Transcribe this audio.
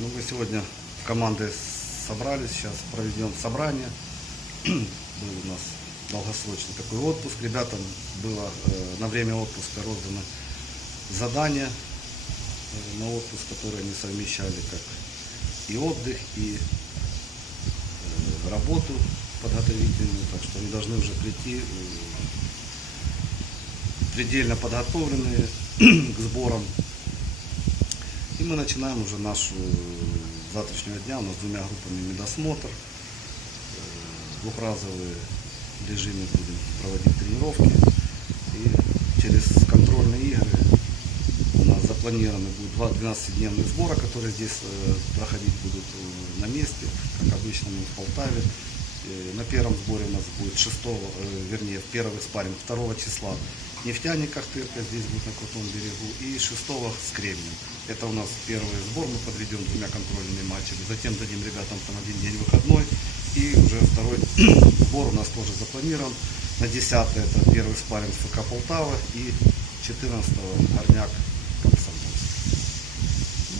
Ну, мы сегодня командой собрались, сейчас проведем собрание. Был у нас долгосрочный такой отпуск. Ребятам было э, на время отпуска роздано задания э, на отпуск, которые они совмещали как и отдых, и э, работу подготовительную. Так что они должны уже прийти э, предельно подготовленные к сборам. И мы начинаем уже нашу завтрашнего дня. У нас двумя группами медосмотр. Э, Двухразовые режиме будем проводить тренировки. И через контрольные игры у нас запланированы будут два 12-дневных сбора, которые здесь э, проходить будут э, на месте, как обычно мы в Полтаве. Э, На первом сборе у нас будет 6, вернее, в первый спарринг 2 числа нефтяник Ахтырка здесь будет на Крутом берегу и 6 с Кремнием. Это у нас первый сбор, мы подведем двумя контрольными матчами. Затем дадим ребятам там один день выходной. И уже второй сбор у нас тоже запланирован. На 10 это первый спарринг ФК Полтава и 14 Горняк